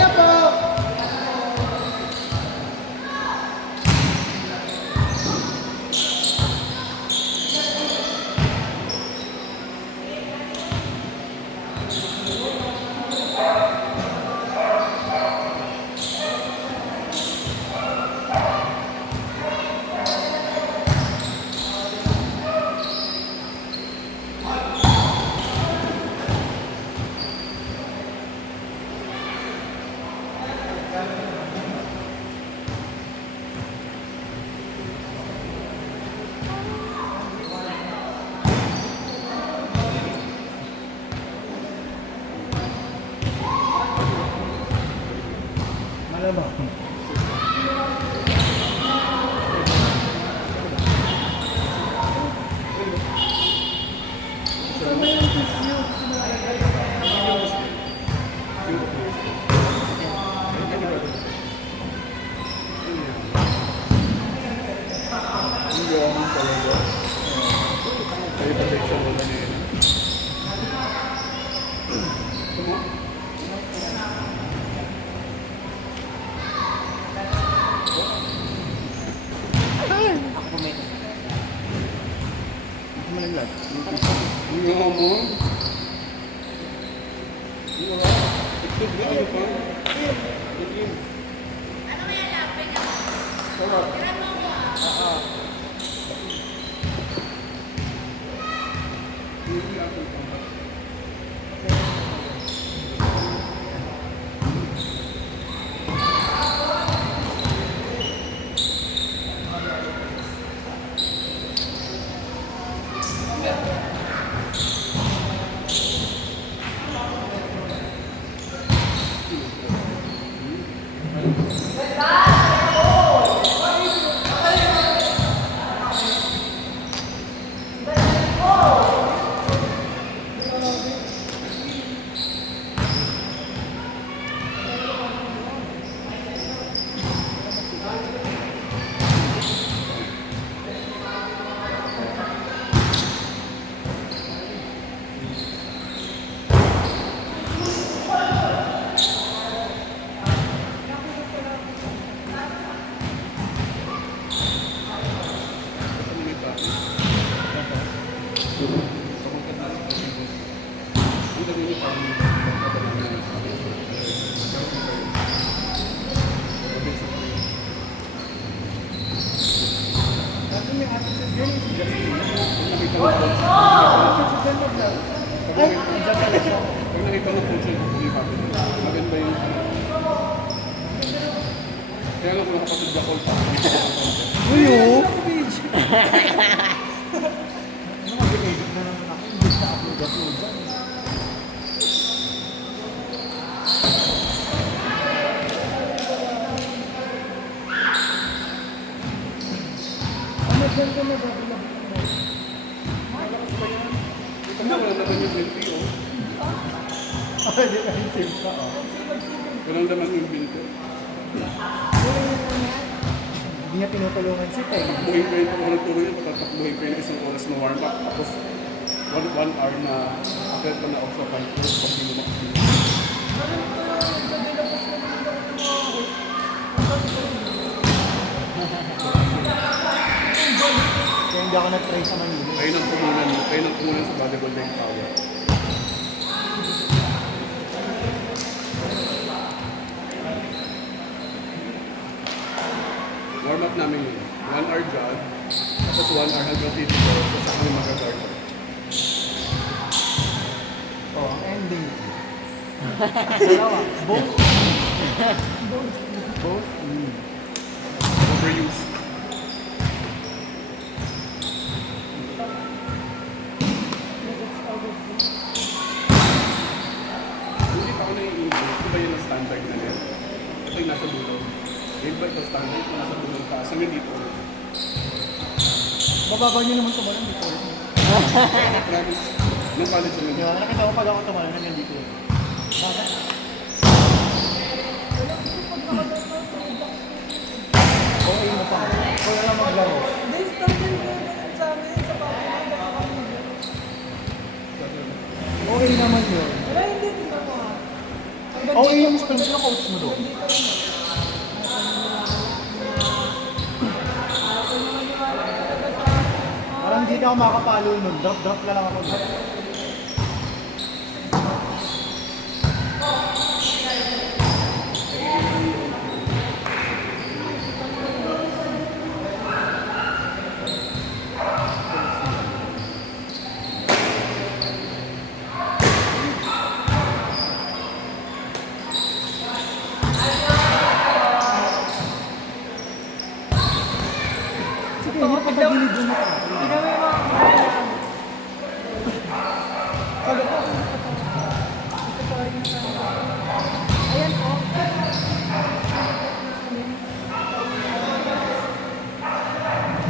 na po. Malamang. Kaya nga kung nakapatid ako pa. Uyo! Ano mag-edit na naman ako? Hindi na upload dyan. Ano dyan ka na ba? Ito nga, wala naman yung binti, oh. Hindi ka yung save ka, oh. Walang naman yung binti. Hindi niya tinutulungan si Tay. Takbuhin ko yun, pag nagturo yun, tatakbuhin ko yun isang oras na warm up. Tapos, 1 hour na akit ko na ako sa control pag di mo makapili. Kaya hindi ako nag-try sa Manila. Kayo ng tumunan sa volleyball leg power. Warm up namin yun. 1 hour jog, tapos 1 hour hanggang physical, tapos ako yung mag-guard. Oh, ang ending. Dalawa. Both. Both. Overuse. Hindi pa ako nai-injure. Ito ba yun ang standard na net? Ito yung nasa dulo. Yung ba ito standard? Ito nasa dulo ka. Sa dito. Mababa niyo naman tumalon dito. Promise. Nung college naman. Di ba? Nakita ko pag ako tumalon hanggang dito. Bakit? Okay mo pa. Kung na lang maglaro. Okay naman yun. Oo, yung school mo, yung coach mo doon. Parang hindi na ako makapalo nun. Drop na lang ako nun. Sige, yung pagkagilid mo ka. Ginawa mo ang Sabi ko, ayan po.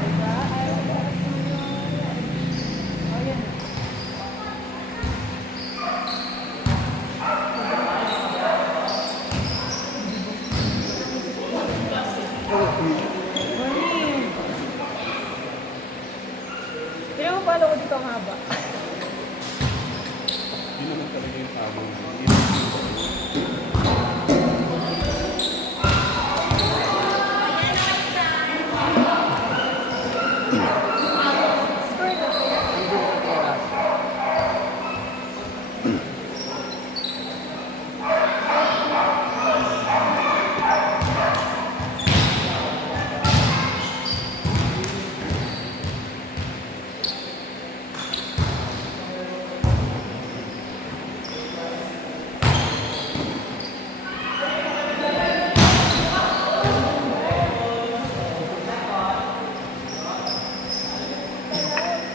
Diba? Ayan. Morning. Tignan mo pala ko dito ang haba. Yun naman talaga yung tawag. Score na kaya.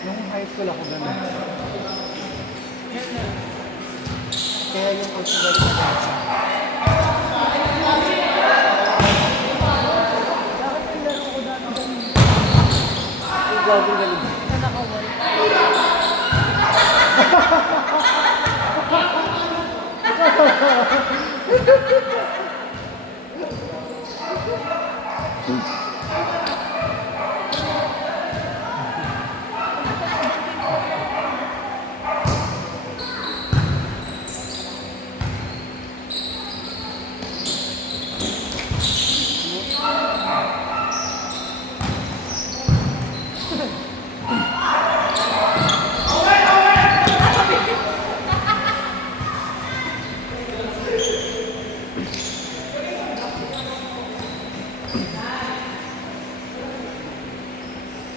nung high school ako ganun. Kaya yung coach ko galing sa Bakit ang laro ko dati ganun? galing. Sa nakawal.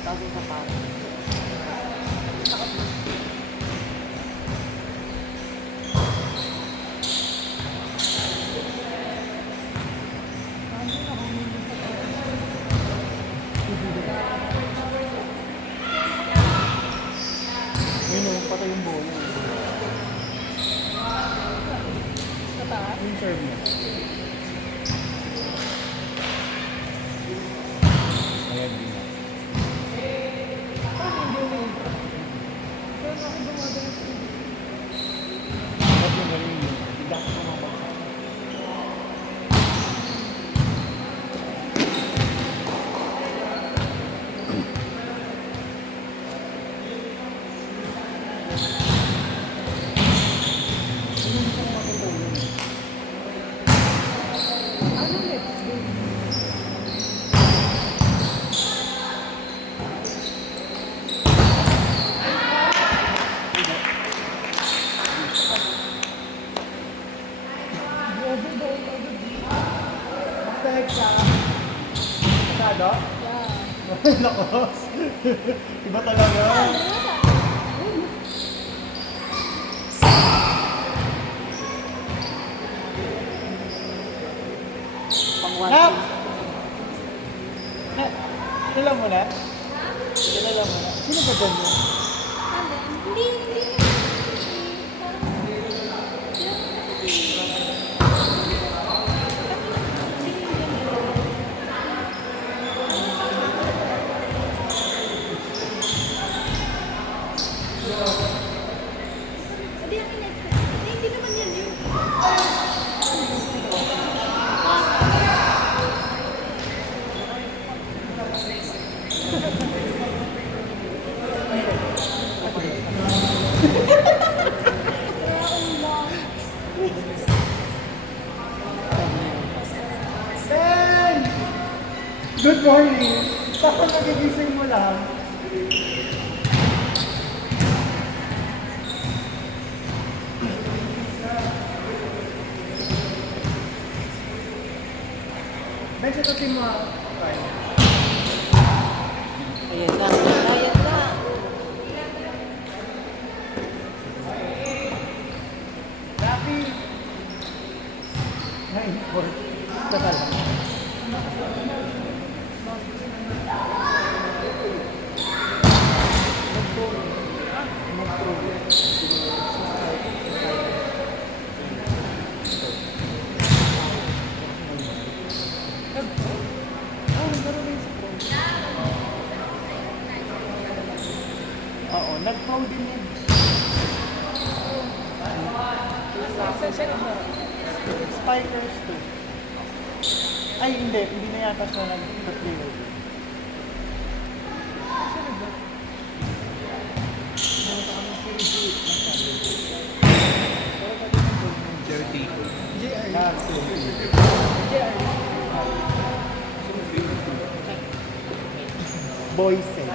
Tago sa paro. Yun yung patay yung bola. Sa taas? Yung serve niya. Ayan, yun na. Parang hindi mo yun. Kaya ako gumagano sa ibig. Ba't yung galing yun? Bigla ko mga bagsak. Ano next game? Grabe daw, grabe. Basta siya. Masyado? Yeah. Nakos. Iba talaga. Nap! Nap! Kilala mo na? Kilala mo na? Sino ba dyan yun? Hindi, hindi. Hindi naman yan yun. Good morning. Baka nagigising mo lang. Medyo ito mo. Ayan na, ayan na. Rafi! Na-import. Total. Oo, nag-pro din yan. Spikers too. Ay, hindi na yata siya nag-play over. Dirty. Boys eh.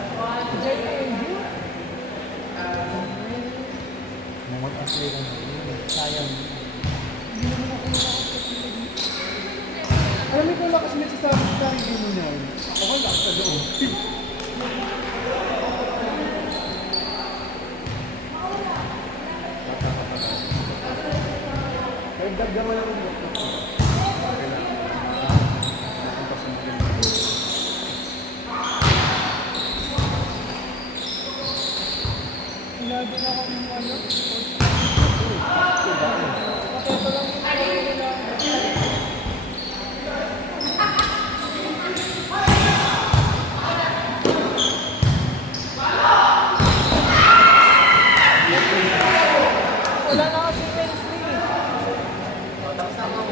Mag-apply ka na. Sayang. Alam mo kung lakas na sasabi sa review mo niyan. Ako wala sa loob. Ay, dagdaman lang mo. Lagi na ako ng ano. Paketo lang yung wala. Wala na kasi